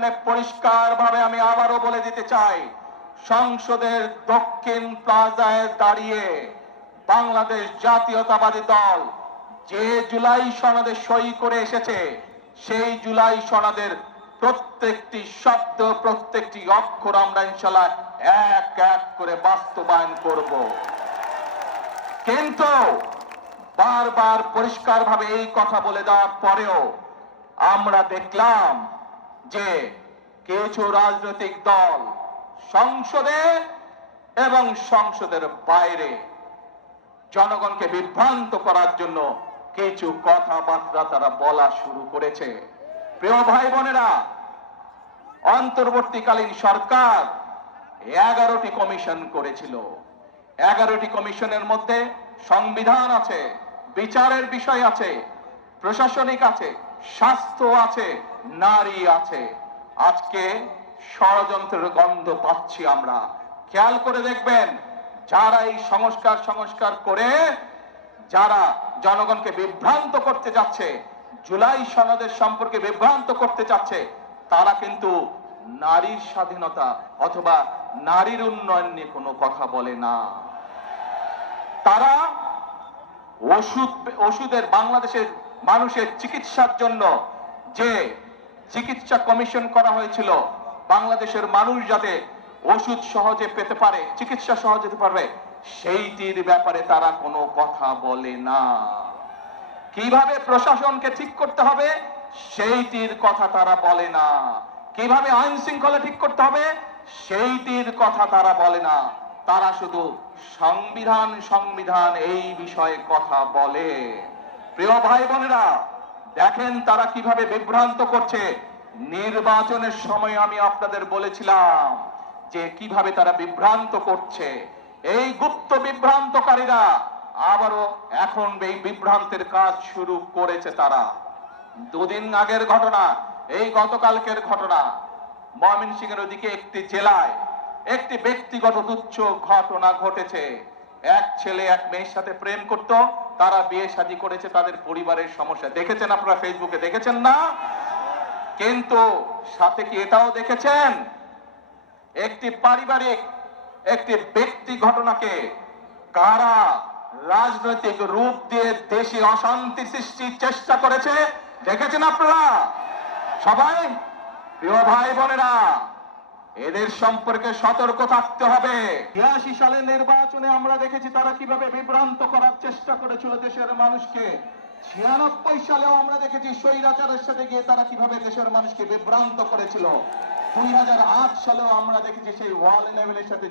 সামনে পরিষ্কারভাবে আমি আবারও বলে দিতে চাই, সংসদের দক্ষিণ প্লাজায় দাঁড়িয়ে বাংলাদেশ জাতীয়তাবাদী দল যে জুলাই সনদে সই করে এসেছে, সেই জুলাই সনদের প্রত্যেকটি শব্দ, প্রত্যেকটি অক্ষর আমরা ইনশাআল্লাহ এক এক করে বাস্তবায়ন করব। কিন্তু বারবার পরিষ্কারভাবে এই কথা বলে দেওয়ার পরেও আমরা দেখলাম যে কিছু রাজনৈতিক দল সংসদে এবং সংসদের বাইরে জনগণকে বিভ্রান্ত করার জন্য কিছু কথাবার্তা তারা বলা শুরু করেছে। প্রিয় ভাই বোনেরা, অন্তর্বর্তীকালীন সরকার 11টি কমিশন করেছিল। 11টি কমিশনের মধ্যে সংবিধান আছে, বিচারের বিষয় আছে, প্রশাসনিক আছে, স্বাস্থ্য আছে, নারী আছে। আজকে ষড়যন্ত্রের গন্ধ পাচ্ছি আমরা। খেয়াল করে দেখবেন, যারা এই সংস্কার করে যারা জনগণকে বিভ্রান্ত করতে যাচ্ছে, জুলাই সনদের সম্পর্কে বিভ্রান্ত করতে চাচ্ছে, তারা কিন্তু নারীর স্বাধীনতা অথবা নারীর উন্নয়ন নিয়ে কোনো কথা বলে না। তারা ওষুধের বাংলাদেশের মানুষের চিকিৎসার জন্য যে চিকিৎসা কমিশন করা হয়েছিল, বাংলাদেশের মানুষ যাতে ওষুধ সহজে পেতে পারে, চিকিৎসা সহজে পেতে পারবে, সেইটির ব্যাপারে তারা কোনো কথা বলে না। কিভাবে প্রশাসনকে ঠিক করতে হবে সেইটির কথা তারা বলে না। কিভাবে আইন শৃঙ্খলা ঠিক করতে হবে সেইটির কথা তারা বলে না। তারা শুধু সংবিধান এই বিষয়ে কথা বলে। প্রিয় ভাই বোনেরা, দেখেন তারা কিভাবে বিভ্রান্ত করছে। নির্বাচনের সময় আমি আপনাদের বলেছিলাম যে কিভাবে তারা বিভ্রান্ত করছে। এই গুপ্ত বিভ্রান্তকারীরা আবারও এখন এই বিভ্রান্তের কাজ শুরু করেছে। তারা দুদিন আগের ঘটনা, এই গতকালকের ঘটনা, ময়মনসিংহের ওদিকে একটি জেলায় একটি ব্যক্তিগত তুচ্ছ ঘটনা ঘটেছে। এক ছেলে এক মেয়ের সাথে প্রেম করত, তারা বিয়ে শাদী করেছে, তাদের পরিবারের সমস্যা দেখেছেন আপনারা, ফেসবুকে দেখেছেন না? কিন্তু সাথে কি এটাও দেখেছেন, একটি পারিবারিক একটি ব্যক্তি ঘটনাকে কারা রাজনৈতিক রূপ দিয়ে দেশে অশান্তি সৃষ্টির চেষ্টা করেছে? দেখেছেন আপনারা সবাই? প্রিয় ভাই বোনেরা, এদের সম্পর্কে সতর্ক থাকতে হবে। ৮২ সালের নির্বাচনে আমরা দেখেছি তারা কিভাবে বিভ্রান্ত করার চেষ্টা করেছিল দেশের মানুষকে। ৯৬ সালেও আমরা দেখেছি স্বৈরাচারের সাথে গিয়ে তারা কিভাবে দেশের মানুষকে বিভ্রান্ত করেছিল। ২০০৮ সালেও আমরা দেখেছি সেই ওয়াল লেভেলের সাথে